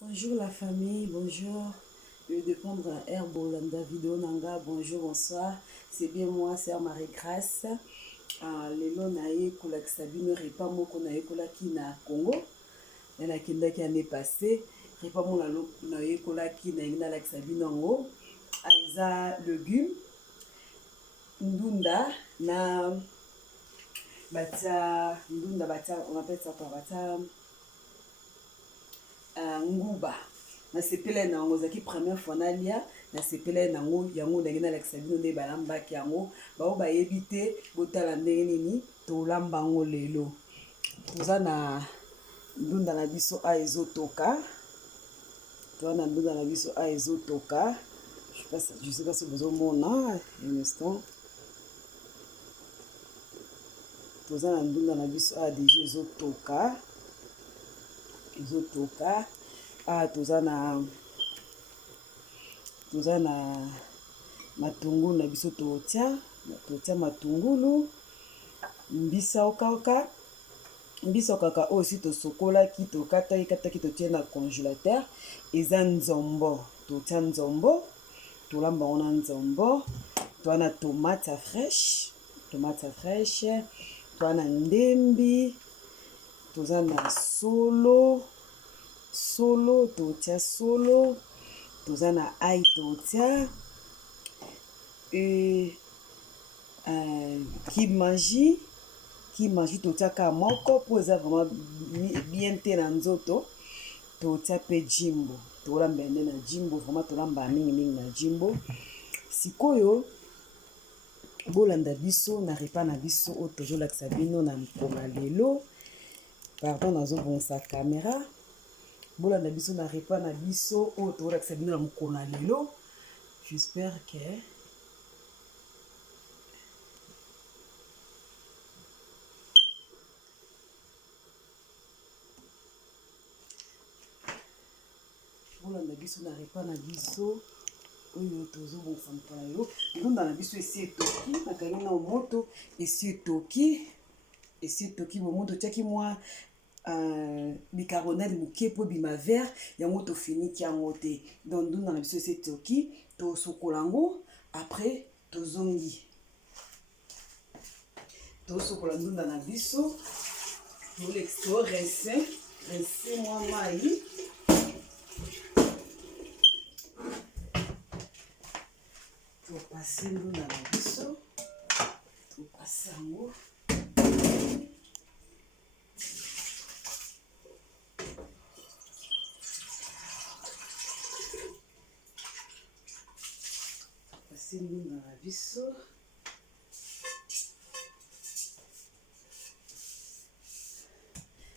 Bonjour la famille, bonjour. Je vais dépendre à Herbolanda vidéo nanga. Bonjour, bonsoir. C'est bien moi, c'est Marie-Grâce. Lelo naye kola Sabine repas moko naye kola ki na Congo. Na kindaki année passée. Repas mo naye kola ki na la Sabine ngo. Aiza légumes, ndunda na ndunda on appelle ça quoi nguba na sepela nango zaki première fois nalia na sepela nango yango ndenge nalakisa bino nde balambaki yango bao bayebi te botala ndenge nini tolamba yango lelo. Toza na ndunda na biso a ezotoka, toza na ndunda na biso a ezotoka. Je sais pas si bozomona un instant. Toza na ndunda na biso a deja ezotoka. Toza na matungulu na biso totia matungulu, mbisa okaka oyo si tosokolaki kataki totie na congélateur. Eza nzombo, totia nzombo tolamba ngo na nzombo. Toza na tomate fraîche, toza na ndembi, toza na solo totia solo, toza na ai totia kimaji totia ka moko po eza vraiment bien te na nzoto. Totia pe jimbo, tolamba nde na jimbo, vraiment tolamba mingi na jimbo. Sikoyo bolanda biso na repas na biso oyo tozolakisa bino na mokolo lelo. Pardon, nazobongisa caméra. Bolanda biso na repas na biso oyo tozolakisa bino na mokolo lelo. J'espère que bolanda biso na repas na biso oyo tozobongisa mokolo lelo. Ndunda na biso esi etoki, nakangi na moto esi etoki bomoto tiaki mwa bicarbonate moke po bima vert yango tofiniki yango te. Donc ndunda na biso esi etoki, tosokola yango. Après tosokola ndunda na biso rese mwa mai. Topasi ndunda na biso, topasi yango. Topasi ndunda na biso.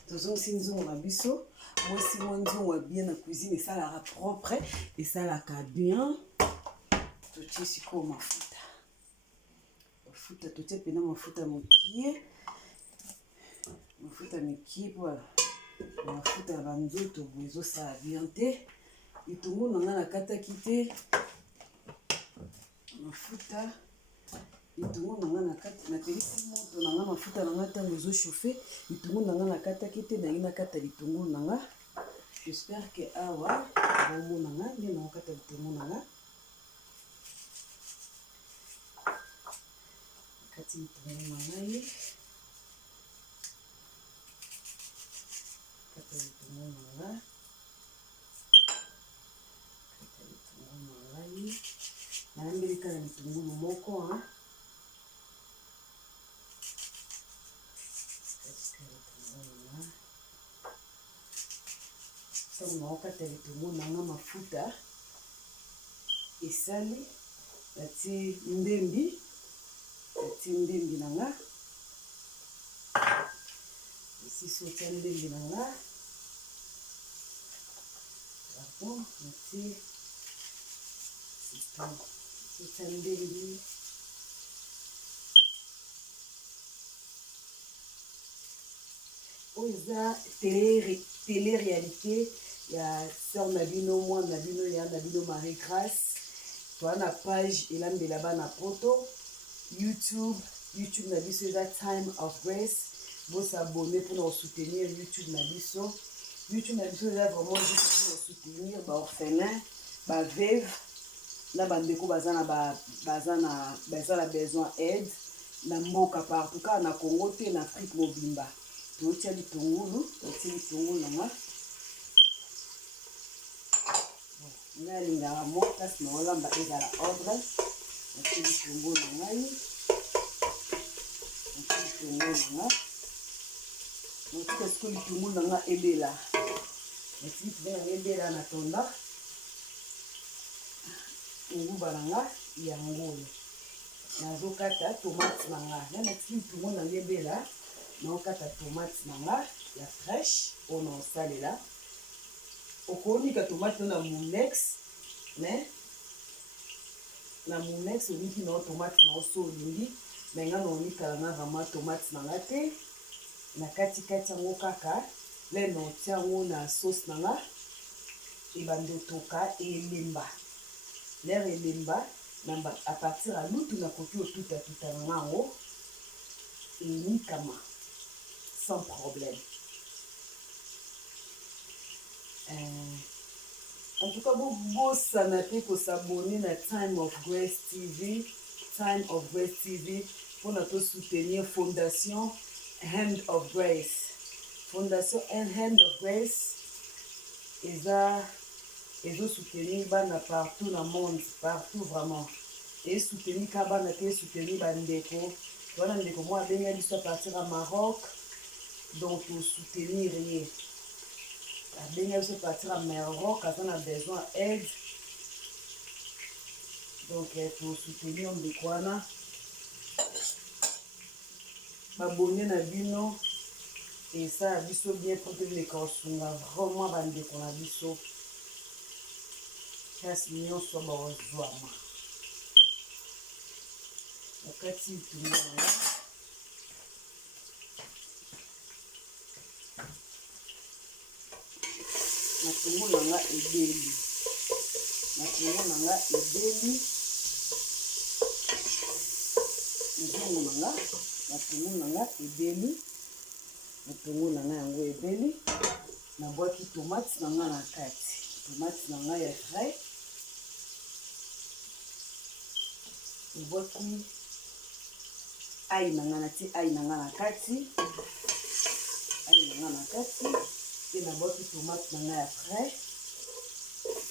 Tozongisi nzungu na biso. Mwasi mwa nzungu bien na cuisine esalaka propre, esalaka bien. Totie sikoyo mafuta, totie pena mafuta mokie po mafuta ya banzoto boye ezosala bien te. Litungulu nanga nakataki te mafuta. Litungulu nanga napelisi moto nanga mafuta nanga ntango ezochauffe. Litungulu nanga nakataki te, nangi nakata litungulu nanga. J'espère que awa bomona nanga nde nakata litungulu nanga. Kati litungulu nangai, kata litungulu nangai, nalambeli kaka litungulu moko sango naokata litungulu nanga mafuta esali. Natie ndembi nanga esisi otia ndembi nanga. D'accord, natie otia ndembi. Oyo eza télé réalité ya sœur na bino, mwana na bino, ya na bino Marie-Grâce. Toa na page elambela bana poto YouTube na biso eza Time of Grace. Vous abonnez pour nous soutenir YouTube na biso. YouTube na biso eza vraiment juste pour soutenir baorphelin baveuve na bandeko baza na besoin aide na mboka partout kaka na Congo te na Afrique mobimba. Totia bitungulu nanga nga lingaka mo kasi na olamba ezala ordre. Natie bitungulu na ngai natika siko bitungulu na nga ebela natie bitungulu na nga ebela na tonda nguba na nga ya ngolo nazokata tomate na nga natie bitungulu na nga ebela naokata tomate na nga ya fraîche oyo na osalela okonika tomate na munex mais na munex oliki na tomate na oso olingi mais nga na onikala na vraiment tomate na nga te na katikati yango kaka le na otia yango na sauce na nga ebandi otoka elemba lere elemba à partir ya lutu na koki otutatuta na nga yango enikama sans problème. En tout cas, vous savez que s'abonner à Time of Grace TV, Time of Grace TV, pour notre soutenir Fondation Hand of Grace. Fondation Hand of Grace, ils ont soutenu bana partout dans le monde, partout vraiment. Et soutenir Kabana, soutenir Bandeko. Voilà, moi, je suis partir à Maroc. Donc, pour soutenir rien. Je suis partir à Maroc quand on a besoin d'aide. Donc, pour soutenir les Kwana, abonner na bino et ça a biso bien pour que les Kansunga vraiment bande qu'on a biso. Kasi mignon soit bazwama. Wakati tunaona matungo nanga ebeli nzungu nanga matungo nanga ebeli matungo nanga yango ebeli nabwaki tomate nanga na kati tomate nanga ya frais nabwaki ai nanga natie ai nanga na kati et d'abord qui tomate nanga ya frais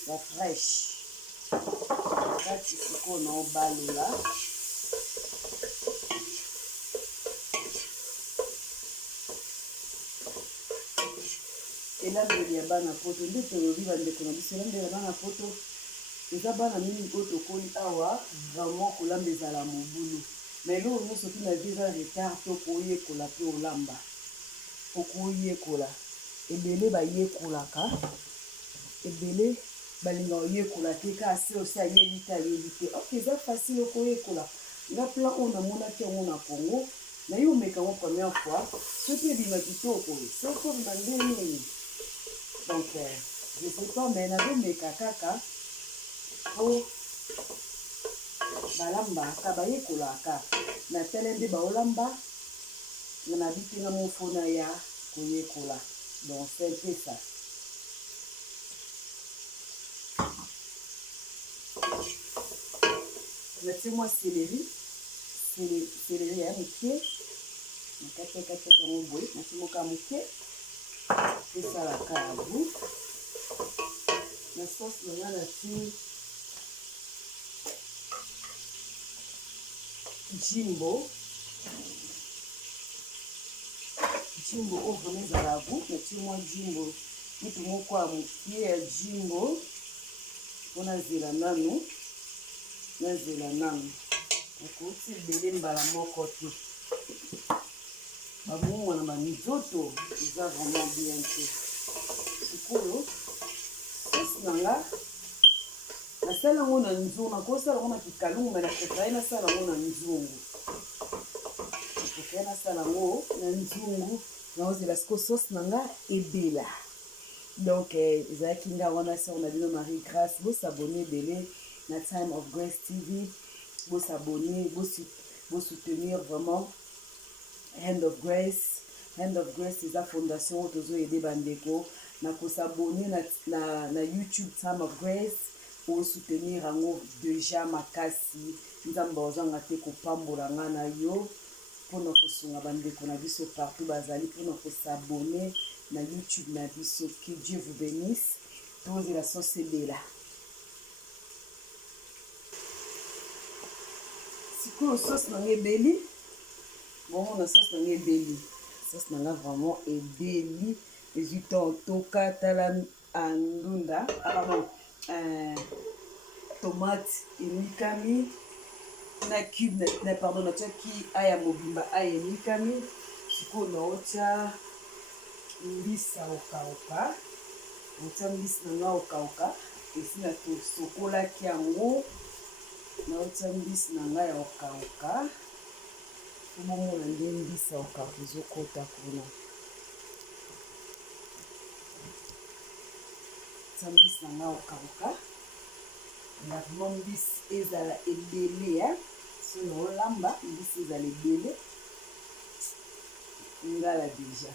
ya fraîche kati siko na obalola elambeli ya bana poto nde tolobi bandeko na biso elambeli ya bana poto eza bana mingi oyo tokoli awa vraiment kolamba ezala mobulu mais lelo nyonso tina vie eza retard to koyekola mpe olamba okoyekola ebele bayekolaka ebele balinga oyekola te ka ase osi ayebi te ok eza facile okoyekola nga plan oyo namonaki yango na Congo naye omeka ngo première fois soki ebima kitoko soki obima nde nini donc je sais pas mais nazomeka kaka po balambaka bayekolaka na tele nde baolamba na bitinga mofona ya koyekola. Donc c'est un peu ça. Mettez-moi céleri à moitié. Nakata mon boy, mettez-moi à moitié. C'est ça la carabou. La sauce on a là-dessus. Jimbo oyo vraiment ezala goût natie-moi jimbo mutu moko ya mokie ya jimbo mpo nazela nanu nakouti ebele mbala moko te bamongwa na bamizoto eza vraiment bien te sikoyo sosi nanga nasala yango na nzungu nakosala yango na kikalungu me naprefere nasala yango na nzungu na nzungu naozela siko sauce nanga ebela donc ezalaki nga wana sœur na bino Marie Grâce bosabone ebele na Time of Grace TV bosabone bosoutenir vraiment Hand of Grace eza fondation oyo tozoyede bandeko na kosabone na YouTube Time of Grace pour soutenir yango déjà makasi. Nzambe ozanga te kopambola nga na yo mpona kosunga bandeko na biso partout bazali mpona kosabone na YouTube na biso. Que Dieu vous bénisse. Tozela sauce ebela. Sikoyo sauce nanga ebeli. Bon, la sauce nanga ebeli. Sauce nanga vraiment ebeli. Résultat otoka tala andunda. Ah pardon. Tomate emikami. Na cube na pardon na tchaki aya mobimba aya emikami. Sikoyo naotia mbisa okauka. Naotia mbisi nanga okauka. Esi na tosokolaki yango. Naotia mbisi nanga ya okauka. Omomona nde mbisi ya okauka ezokota kuna. Tia mbisi nanga okauka. Na vraiment mbisi ezala ebele. So naolamba mbisi ezala ebele. Ngala déjà.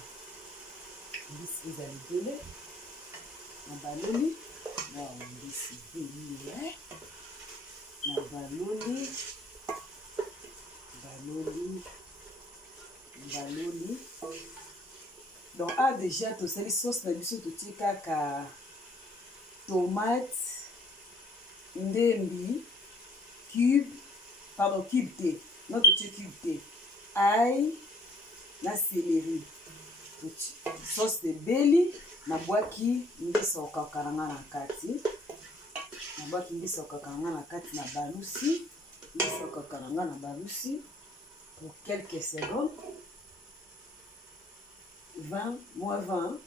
Mbisi ezala ebele. Na baloli. Na mbisi ebele. Na baloli. Baloli. Donc, déjà, tu sais, les sauces, na biso, tu tis kaka tomate, ndembi, cube thé. Non, tu tis cube thé. Ail, na céleri. Sauce de beli, na boaki, mbisa okakaranga na kati. Na boaki mbisa okakaranga na kati na balusi. Mbisa okakaranga na balusi. Pour quelques secondes. 20, moins 20.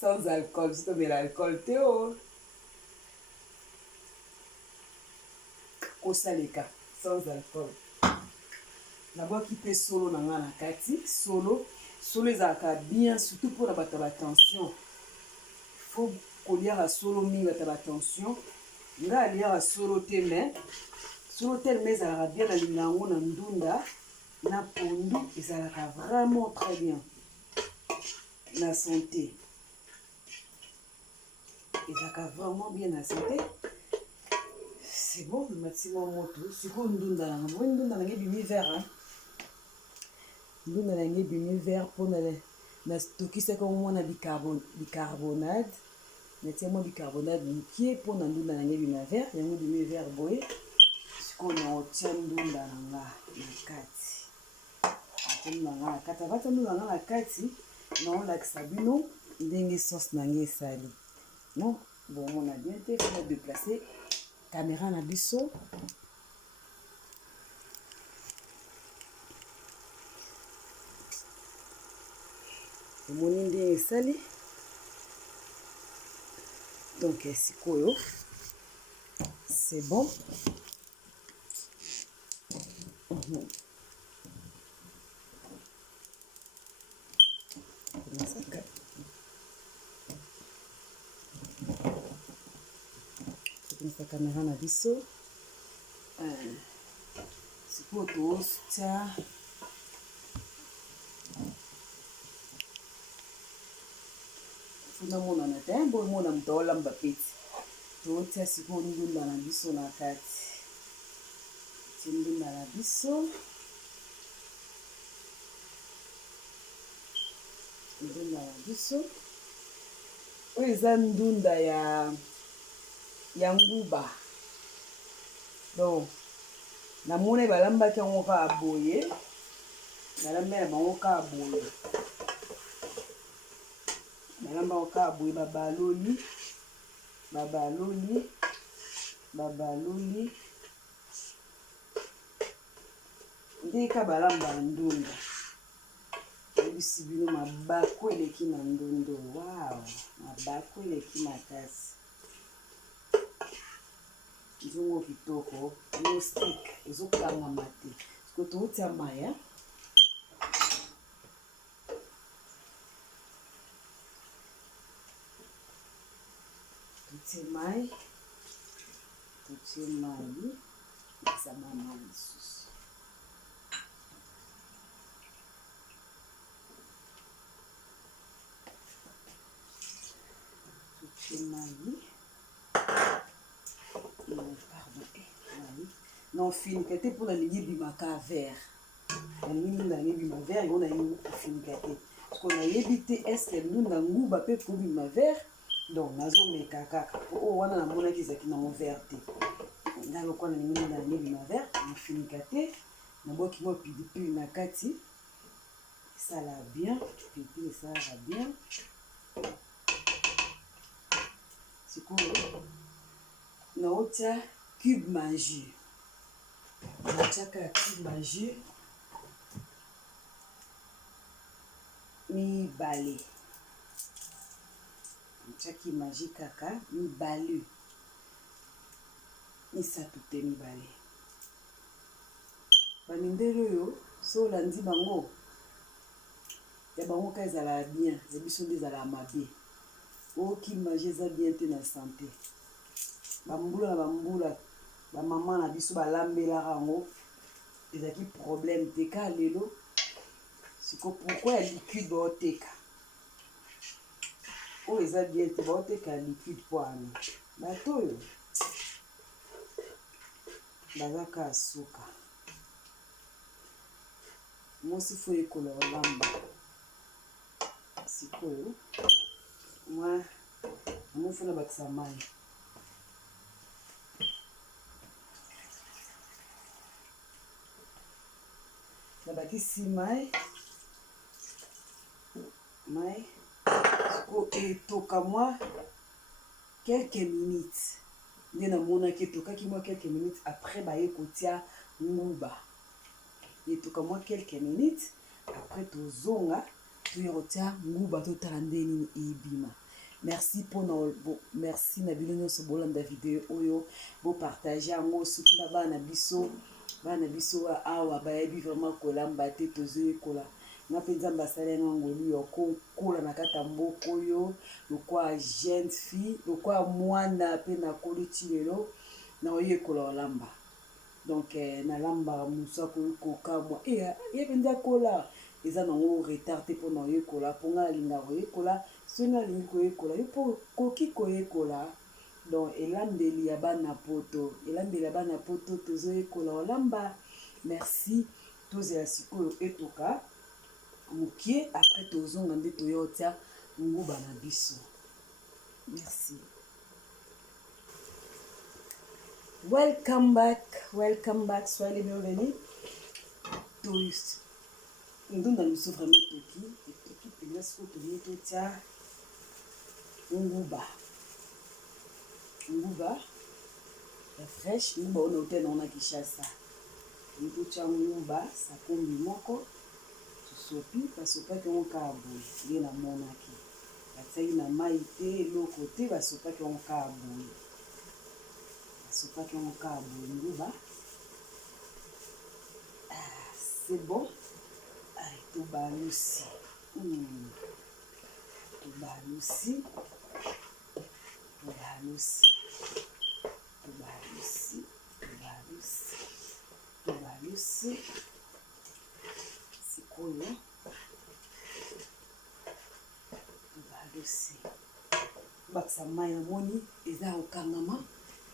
Sans alcool. Si tu mets l'alcool, Théo. Kosaleka. Sans alcool. D'abord, qui peut solo dans la kati. Solo les a bien, surtout pour la tension. Il faut qu'on y a solo mis la tension. Il y a solo témé. Solo témé, ça va bien dans l'ango na ndunda. Na pondu, et ça va vraiment très bien. La santé. Et ça va vraiment bien la santé. C'est bon, le maximum moto. C'est quoi ndunda na ngabo? Ndunda na ngebi mi vert. Ndunda na ngebi mi vert pour na stokisa comme moi na bicarbonate. Na tia mo bicarbonate liquide pour na ndunda na ngebi na vert. Yango bi mi vert boy. Siko na otia ndunda na nga na kati. Ndunda na nga na kati. Avata ndunda na nga na kati. Non, la sabino, dengue sauce nangue sali. Non, bon, on a bien été pour déplacer. Caméra na biso. Mon dengue sali. Donc, c'est quoi? C'est bon. La caméra na biso. C'est pour tous. Tiens. Funa mona na tembo mona mtola mbapeti. Totia siko ndunda na biso na kati. Ndunda na biso. Ndunda na biso. Oyo eza ndunda ya nguba. Donc namoni balambaki yango kaka boye. Balambela bango kaka boye. Balamba yango kaka boye babaloli. Ndeka balamba ndunda. Ebisi bino mabako eleki na ndondo. Wow, mabako eleki makasi. Nzongo kitoko, no stick, ezokanga mate. Siko toutia maya. Toutia mai. Eza mama lisusu. non finika te mpona lingi ebimaka vert nalingi ndunda yango ebima vert yango nayebi kofinika te parceke nayebi te estce ndunda nguba mpe kobima vert donc nazomeka kaka po oyo wana namonaki ezalaki nango vert te nga lokwa nalingi ndunda yango ebima vert nafinika te naboki mwa pilipili na kati esala bien pilipili esalaka bien sikoyo naotia cube magie natiaka ya cube magie mibale natiaki magie kaka mibale misato te mibale bamindele oyo so olandi bango ya bango ka ezalaka bien ya biso nde ezalaka mabe oki magie eza bien te na sante bambula na bambula bamama na biso balambelaka yango ezalaki problème te ka lelo siko pourkui ya liquide baoteka oyo eza bien te baoteka ya liquide po wana bato oyo bazaka ya suka mosi fo ekola olamba sikoyo mwa amofuna bakisa mai nabakisi mai siko etoka mwa quelques minutes nde namonaki etokaki mwa quelques minutes après baye kotia nguba etoka mwa quelques minutes après tozonga toye kotia nguba totala nde nini ebima merci mpona merci na bino nyonso bolanda video oyo bopartage yango soki na bana biso awa bayebi vraiment kolamba te tozoyekola nga mpe nzambe asali yango ngolu ya kokola na kati ya mboka oyo lokwa jeune fille lokwa mwana mpe nakoli ti lelo naoyekola olamba donc nalambaka mosu akokokamwa ye mpenza kola eza nango retard te mpona oyekola mpo nga alingaka koyekola soki nga alingi koyekola yo mpo koki koyekola donc elandeli ya bana poto tozoyekola olamba merci tozela sikoyo etoka mokie après tozonga nde toya otia nguba na biso merci welcome back soyez les bienvenus ndunda na biso vraiment etoki mpenza sikoyo tolingi totia nguba ya fraîche nguba oyo naotia nango na kishasa tolingi totia nguba sakombi moko tosopi basopaki yango kaka boye nde namonaki batiaki na mai te eloko te basopaki yango kaka boye nguba c'est bon tobalusi sikoyo tobalusi tobakisa mai namoni eza kokangama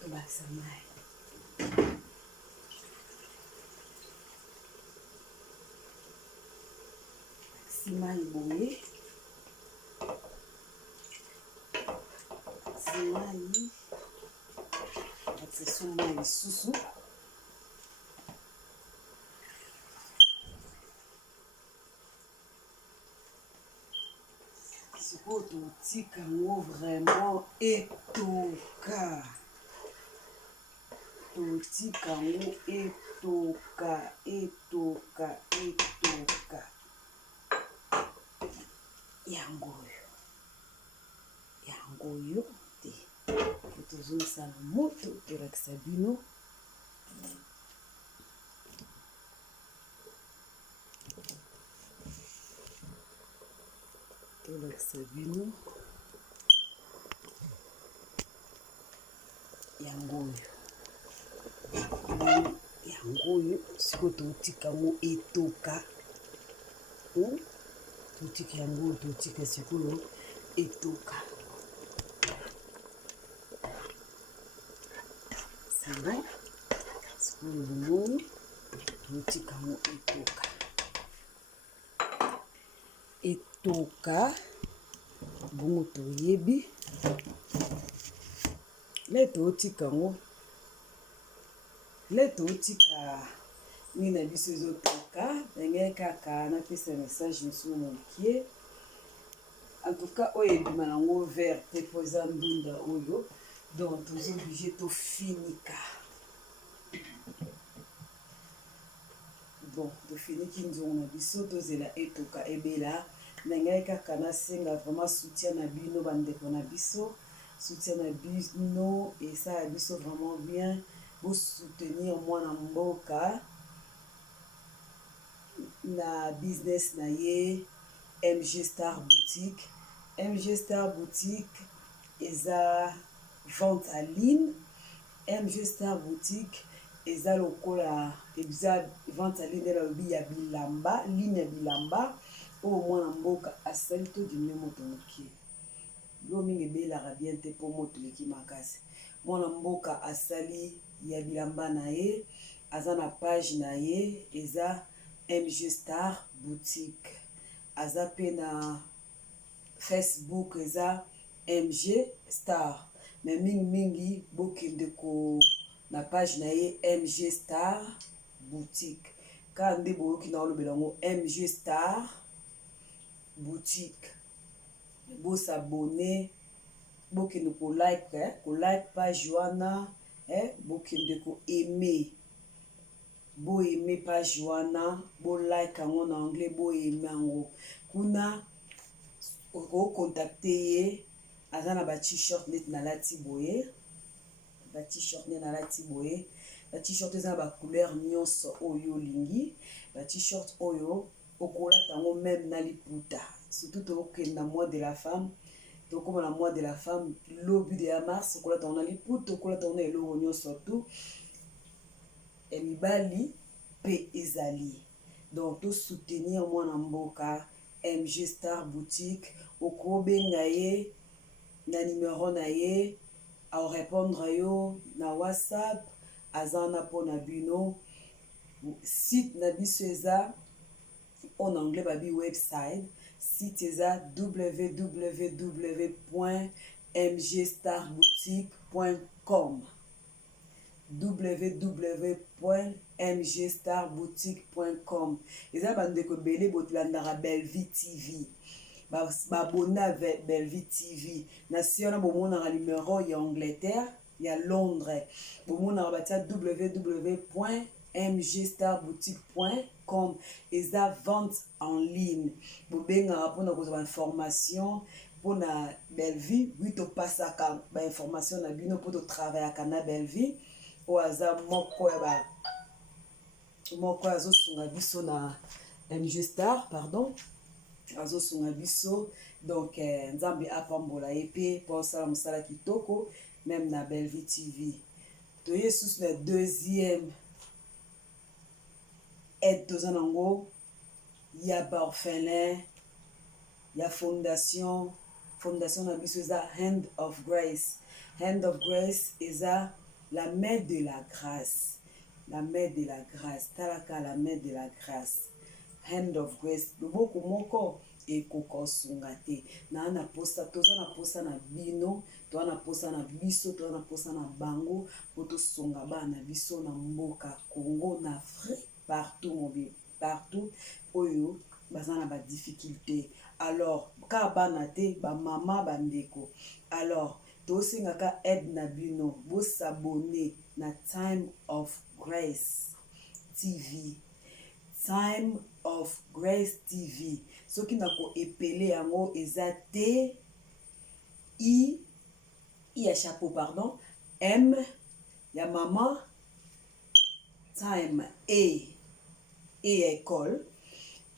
tobakisa mai mai boye mai bakisa mai lisusu sikoyo totika yango vraiment etoka yango oyo te tozongisa na moto tolakisa bino yango oyo sikoyo totika yango etoka totika yango totika sikoyo etoka c'est bon. Sikoyo bomoni totika yango etoka bongo toyebi le totika yango le totika nini na biso ezotoka ndenge kaka napesa message mosusu mokie en tout cas oyo ebima nango vert te po eza ndunda oyo donc toza oblige tofinika bon tofiniki nzongo na biso tozela etoka ebela ndenge kaka nasenga vraiment soutien na bino bandeko na biso soutien na bino esala biso vraiment bien bosoutenir mwana mboka na business na ye MG Star Boutique. MG Star Boutique eza vente en ligne. MG Star Boutique eza lokola eza vente en ligne elobi ya bilamba ligne ya bilamba oyo mwana mboka asali todimie moto mokie yo mingi ebelaka bien te mpo moto leki makasi mwana mboka asali ya bilamba na ye aza na page na ye eza MG Star Boutique aza pe na Facebook eza MG Star mais mingi bokende ko na page na ye MG Star Boutique ka nde boyoki na olobela yango MG Star Boutique bosabone bokende ko like page wana bokende ko aimer bo aimer page wana bo like yango na anglais bo aimer yango kuna oko contacter ye aza na ba t-shirt net na lati boye ba t-shirt net na lati boye ba t-shirt eza na ba couleur nyonso oyo lingi ba t-shirt oyo okolata yango même na liputa surtout tokende na mois de la femme tokoma na mois de la femme lobi de ya mars okolata yango na liputa okolata yango na eloko nyonso tu emibali pe ezali donc to soutenir mwana mboka MG Star Boutique okobenga ye na numéro na ye a répondre yo na WhatsApp azana pona bino site na biso eza en anglais babi website site eza www.mgstarboutique.com www.mgstarboutique.com eza bandeko bele bolandaka Bellevue TV babona Bellevue TV na si wana bomonaka numéro ya Angleterre ya Londres bomonaka batia www.mgstarboutique.com eza vente en ligne bobengaka mpona kozwa information mpona Bellevue wi topasaka bainformation na bino mpo totravaillaka na Bellevue oyo aza moko azosunga biso na MG Star pardon azosunga biso donc nzambe apambola ye mpe mpo osala mosala kitoko même na Bellevue TV toye susu na deuxième aide toza nango ya baorphelin ya fondation na biso eza Hand of Grace eza la main de la grâce talaka la main de la grâce Hand of Grace loboko moko ekoka osunga te toza na posa na bino toza na posa na biso toza na posa na bango po tosonga bana biso na mboka Congo na Afrique partout oyo baza na badifficulté alors ka bana te bamama bandeko alors tosengaka aide na bino bosabone na Time of Grace TV soki na koepele yango eza te I ya chapeau pardon M ya mama time ya école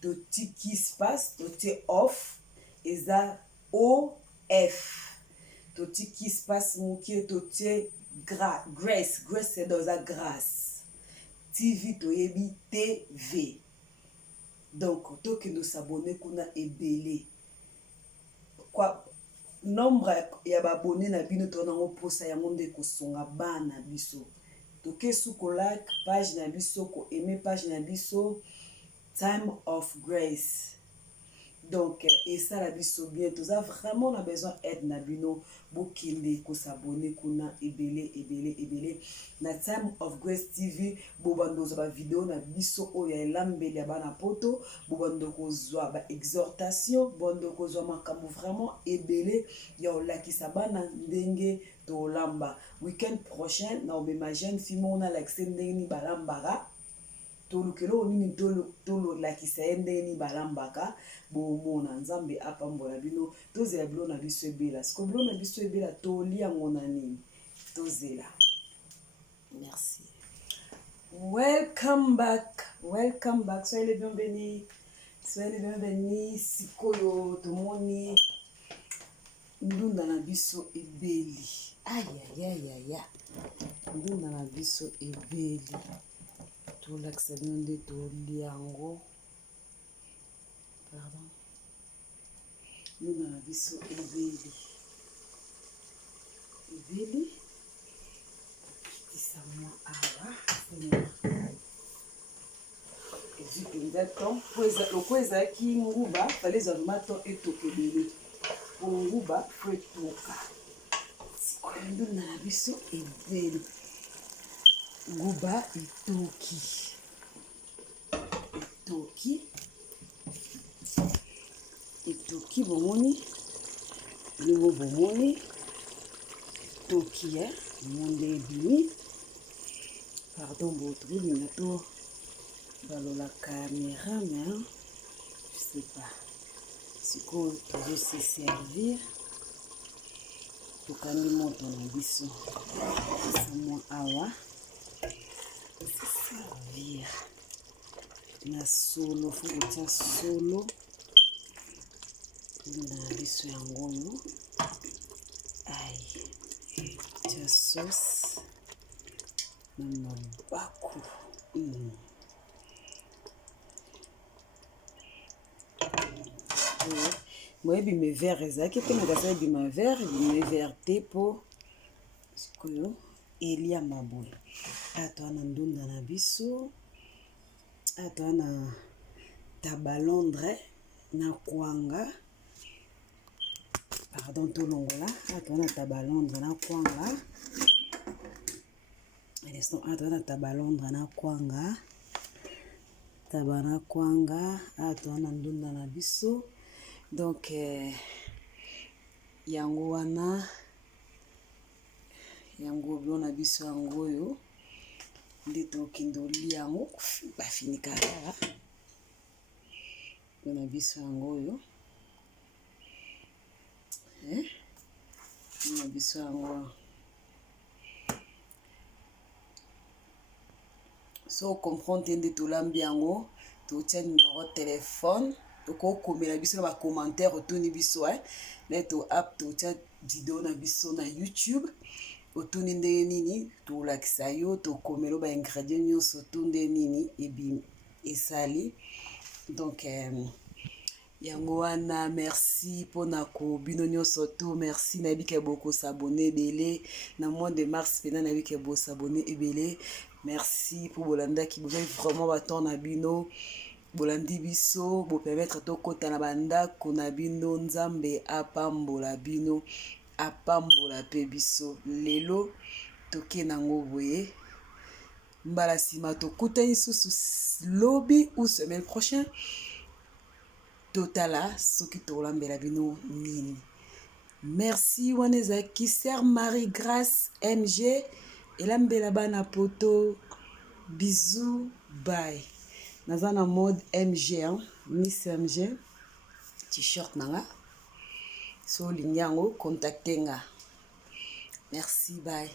totiki space totie off eza OF totiki space mokie totie grace eza grâce TV toyebi TV donc tokende s'abonner kuna ebele kwa nombre ya babone na bino to nango posa yango nde kosonga bana biso toke suko like page na biso ko aimer page na biso Time of Grace. Donc, et ça la biso bien, tous a vraiment on a besoin d'aide na bino, bokinde ko s'abonner kuna ebele. Na Time of Grace TV, bobando za ba vidéo na biso o ya lambeli ya bana poto, bobando ko zwa ba exhortation, bobando ko zwa makambo vraiment ebele ya olakisa bana ndenge to lamba. Weekend prochain na obema jeune fille mona lakise ndenge ni balambara. Tolukelo nini tolo lakisa ndenge ni balambaka bomona nzambe apambola bino tozela bilo na biso ebela siko bilo na biso ebela toli yango na nini tozela. Merci. Welcome back soyez les bienvenus sikoyo tomoni ndunda na biso ebeli aya ndunda na biso ebeli tolakisa bino nde toli yango pardon ndunda na biso ebeli kitisa mwa awa ezwi temps loko ezalaki nguba fale ezwa mato etoka ebele po nguba po etoka sikoyo ndunda na biso ebeli nguba etoki bomoni bongo bomoni etoki monde ebimi pardon botokolinga to balola caméra mais je sais pas sikoyo tozose servir tokandi moto na biso samwa awa servir na solo faut kotia solo na biso yango oyo ai tia sauce na mabaku moyebi me vert ezalaki mpe nakasa ebima vert te mpo sikoyo elia maboye atoa na ndunda na biso atoa na tabalondre na kwanga pardon tolongola atoa na tabalondre na kwanga atoa na tabalondre na kwanga atoa na ndunda na biso donc yango wana yango bilo na biso yango oyo nde tokende olia yango bafinika kaka bilo na biso yango oyo bilo na biso yango so comprendre nde tolambi yango totia numéro téléphone tokokomela biso na bacommentaire otuni biso nde toapp totia video na biso na YouTube otuni ndenge nini tolakisa yo tokomela baingrédient nyonso to nde nini ebimi esali donc yango wana merci mpona kobino nyonso to merci nayebi ke bokosabone ebele na mois de mars mpena nayebi ke bosabone ebele merci mpo bolandaki bozali vraiment baton na bino bolandi biso bopermettre tokota na bandako na bino nzambe apambola bino apambola pe biso lelo toke nango boye mbala nsima tokutani lisusu lobi ou semaine prochaine totala soki tolambela bino nini. Merci wana ezalaki Sœur Marie Grâce MG elambela bana poto bisous bye naza na mode MG Miss MG t-shirt nanga so olingi yango contacte nga merci bye.